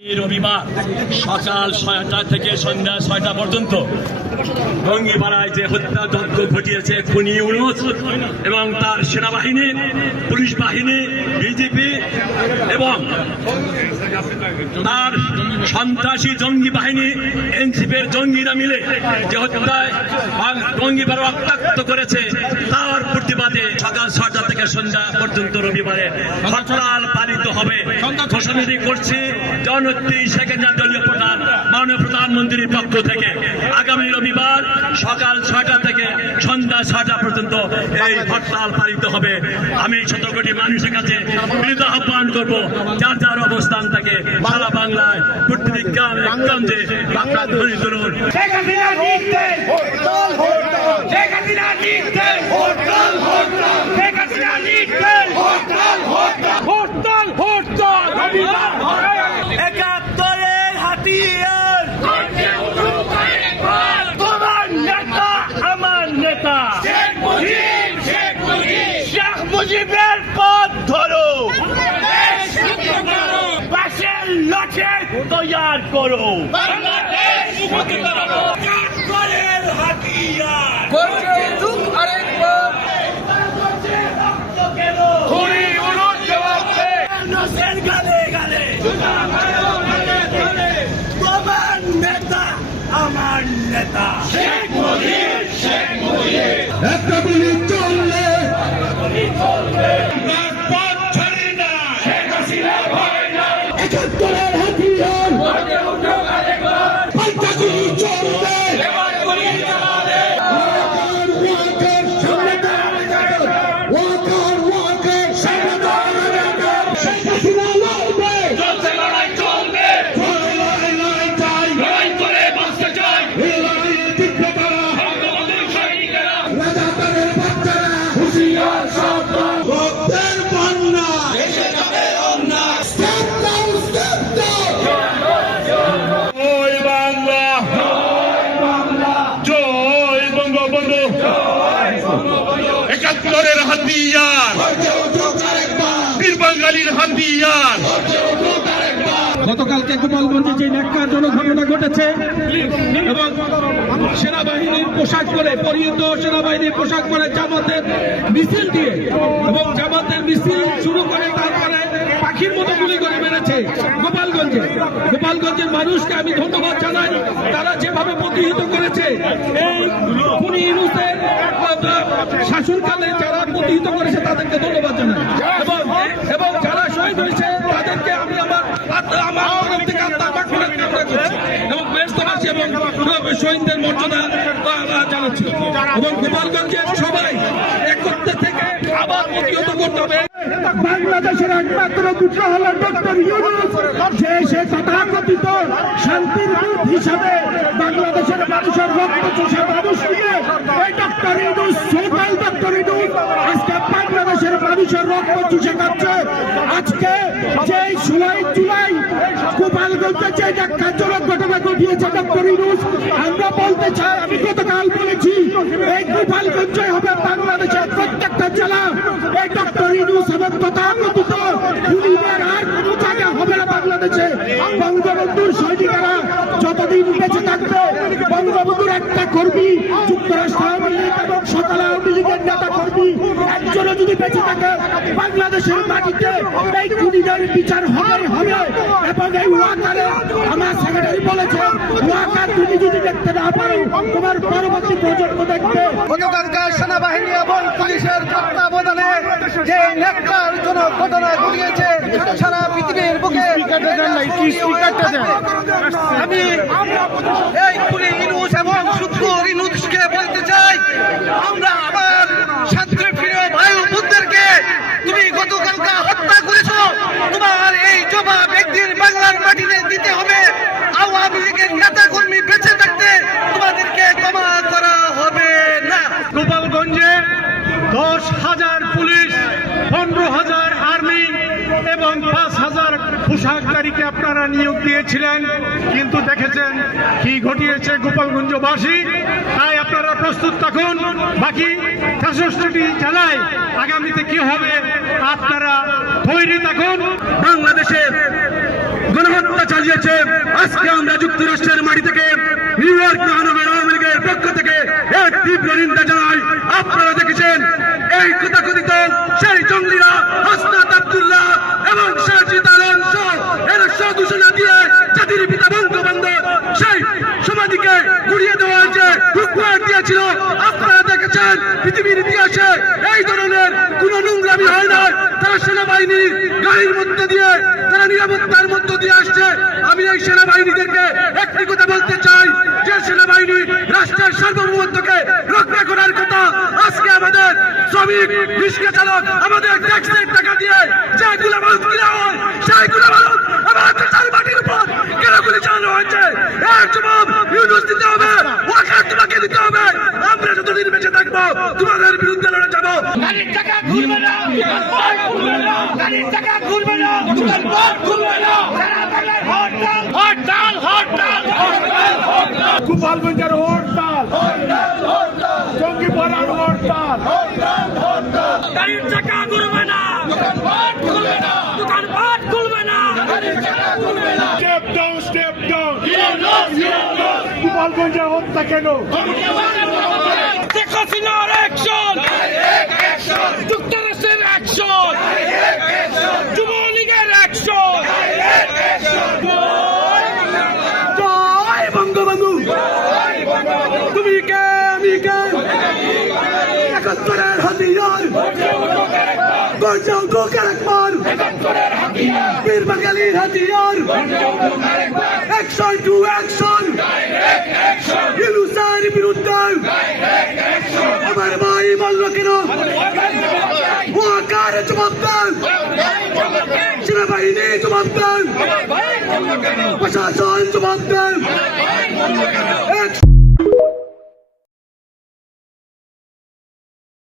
রবিবার সকাল ৬টা থেকে সন্ধ্যা ৬টা পর্যন্ত টঙ্গীপাড়ায় যে হত্যাযজ্ঞ ঘটিয়েছে খুনি ইউনূস এবং তার সেনাবাহিনী, পুলিশ বাহিনী, বিজেপি এবং তার সন্ত্রাসী জঙ্গি বাহিনী, এনসিপির জঙ্গিরা মিলে যে হত্যায় টঙ্গীপাড়া রক্তাক্ত করেছে, তার প্রতিবাদে সকাল ৬টা থেকে সন্ধ্যা পর্যন্ত রবিবারে হরতাল পালিত হবে। ঘোষণা করছি জননেত্রী শেখ হাসিনা দলীয় প্রধান মাননীয় প্রধানমন্ত্রীর পক্ষ থেকে আগামী রবিবার সকাল ৬টা থেকে সন্ধ্যা ৬টা পর্যন্ত এই হরতাল পালিত হবে। আমি ১৭ কোটি মানুষের কাছে বিনীত আহ্বান করবো, যার যার অবস্থান থেকে সারা বাংলায় প্রত্যেক গ্রামে বাংলা ধ্বনি তুলুন। একাত্তরের হাতিয়ার তোমার নেতা আমার নেতা শেখ মুজিবের পথ ধরো, পাশের লক্ষ্যে তৈয়ার করো। একাত্তরের হাতিয়ার গালে গালে তোমার নেতা আমার নেতা শেখ মুজিব, শেখ মুজিব। একটা গুলি চললে পথ ছাড়ি না, শেখ হাসিনা ভয় নাই। ৭১-এর হাতিয়ার পাল্টা গুলি চলবে, ওয়াকার সামনে ওয়াকার সামনে শেখ হাসিনা লড়বে, চলছে লড়াই চলবে, লড়াই চাই, লড়াই করে বাঁচতে চাই। এই লড়াইয়ে টিকবে তারা, বঙ্গবন্ধুর সৈনিকেরা, রাজাকারের বাচ্চারা, হুঁশিয়ার সাবধান, রক্তের বন্যা, এসে যাবে অন্যায়। step down, step down। জয় বাংলা, জয় বঙ্গবন্ধু, ৭১-এর হাতিয়ার, বীর বাঙালির হাতিয়ার। গতকালকে গোপালগঞ্জে যে ন্যাক্কারজনক ঘটনা ঘটেছে এবং সেনাবাহিনীর পোশাক পরে, পরিহিত সেনাবাহিনীর পোশাক পরে জামাতের মিছিল দিয়ে এবং জামাতের মিছিল শুরু করে তারপরে পাখির মতো গুলি করে মেরেছে গোপালগঞ্জের মানুষকে আমি ধন্যবাদ জানাই। তারা যেভাবে প্রতিহত করেছে এই খুনি ইউনূসের শাসনকালে যারা প্রতিহত করেছে তাদেরকে ধন্যবাদ জানাই এবং যারা শহীদ হয়েছে তাদেরকে আমি আমার তরফ থেকে আত্মার মাগফিরাত কামনা করছি এবং দেশবাসী এবং শহীদদের মর্যাদা জানাচ্ছি এবং গোপালগঞ্জের সবাই একত্রে থেকে আবার প্রতিহত করতে হবে। বাংলাদেশের একমাত্র পুত্র হল ডক্টর ইউনূস, সে তথাকথিত শান্তির দূত হিসাবে বাংলাদেশের মানুষের রক্ত চোষা মানুষ নিয়ে এই doctor Yunus, social doctor Yunus আজকে বাংলাদেশের মানুষের রক্ত চুষে খাচ্ছে। আজকে যে 16 জুলাই গোপালগঞ্জে যে ন্যাক্কারজনক ঘটনা ঘটিয়েছে ডক্টর ইউনূস, আমরা বলতে চাই, আমি গতকাল বলেছি, এই গোপালগঞ্জে হবে বাংলাদেশের প্রত্যেকটা জেলা এই ডক্টর ইউনূস এবং তথাকথিত খুনিদের আর কোনো জায়গা হবে না বাংলাদেশে। বঙ্গবন্ধুর সৈনিকেরা যতদিন বেঁচে থাকবে, বঙ্গবন্ধুর একটা কর্মী, যুক্তরাষ্ট্র আওয়ামী লীগ এবং সকাল আওয়ামী লীগের নেতা কর্মী একজনও যদি বেঁচে থাকে, বাংলাদেশের মাটিতে এই খুনিদের বিচার হবে এবং এই ওয়াকারে আমার সেক্রেটারি বলেছে, ওয়াকার তুমি যদি দেখতে না পারো তোমার পরবর্তী প্রজন্ম দেখবে। গতকালকার সেনাবাহিনী এবং পুলিশের তত্ত্বাবধানে যে ন্যাক্কারজনক ঘটনা ঘটিয়েছে সারা পৃথিবীর বুকে, আমি এই খুনি ইউনূস এবং শুদ্ধ ইউনূসকে বলতে চাই, আমরা আবার শান্তিপ্রিয় ভাই বোনদেরকে তুমি গতকালকা হত্যা করেছো, তোমার এই জবাব একদিন বাংলার মাটিতে দিতে হবে। আওয়ামী লীগের নেতা কর্মী বেঁচে থাকতে তোমাদেরকে ক্ষমা করা হবে না। গোপালগঞ্জে 10,000 পুলিশ, 15,000 আর্মি এবং 5,000 পোশাককারীকে আপনারা নিয়োগ দিয়েছিলেন, কিন্তু দেখেছেন কি ঘটিয়েছে গোপালগঞ্জবাসী। তাই আপনারা প্রস্তুত থাকুন। বাকি 63টি জেলায় আগামীতে কি হবে আপনারা তৈরি থাকুন। বাংলাদেশের গণহত্যা চালিয়েছে। আজকে আমরা যুক্তরাষ্ট্রের মাটি থেকে নিউ ইয়র্ক মহানগর আওয়ামী লীগের পক্ষ থেকে এক তীব্র নিন্দা জানাই। আপনারা দেখেছেন এই তথাকথিত সেই জঙ্গলিরা হাসনাত আব্দুল্লাহ এবং সাজিদ আলম সহ এর সদূষণা দিয়ে জাতির পিতা বঙ্গবন্ধু সেই সমাধিকে গুড়িয়ে দেওয়া হয়েছে, উপহার দিয়েছিল। আপনারা দেখেছেন পৃথিবীর ইতিহাসে এই ধরনের কোন নোংরামি হয় না। তারা সেনাবাহিনী গাড়ির মধ্যে দিয়ে তারা নিরাপত্তার মধ্য দিয়ে আসছে। আমি এই সেনাবাহিনীদেরকে একটি কথা বলতে চাই, যে সেনাবাহিনী রাষ্ট্রের সার্বভৌমত্বকে রক্ষা করার কথা। আজকে আমাদের শ্রমিক রিক্সা চালক আমাদের ট্যাক্সের টাকা দিয়ে যে গুলাবারুদ কিনা হয়, সেই গুলাবারুদ আমাদের চার মাটির উপর কেন গুলি চালানো হয়েছে। এর জবাব ইউনুস দিতে হবে, ওয়াকার তোমাকে দিতে হবে। আমরা যতদিন বেঁচে থাকবো তোমাদের বিরুদ্ধে লড়ে যাবো। গাড়ির টাকা ঘুরবে না, দোকান ঘুরবে না, গাড়ির টাকা ঘুরবে না, দোকান ঘুরবে না। সারা বাংলায় হরতাল, হরতাল, হরতাল, হরতাল, হরতাল। গোপালগঞ্জের হরতাল, জঙ্গিপাড়ার হরতাল, গাড়ির টাকা ঘুরবে না, দোকান ঘুরবে না, দোকান খুলবে না, গাড়ির টাকা ঘুরবে না। Step down, step down. গোপালগঞ্জের হত্যা কেন? শেখ হাসিনার অ্যাকশন, যুক্তরাষ্ট্রের অ্যাকশন, যুবলীগের অ্যাকশন। জয় বঙ্গবন্ধু, তুমি কে আমি কে, একাত্তরের হাতিয়ার, গর্জাও ঢোকার একবার, বীর বাঙালির হাতিয়ার, অ্যাকশন টু অ্যাকশন, ইউনুসের বিরুদ্ধে আমার ভাই বলল কেন, ওয়াকার জবাব দেন, সেনাবাহিনী জবাব দেন, প্রশাসন জবাব দেন।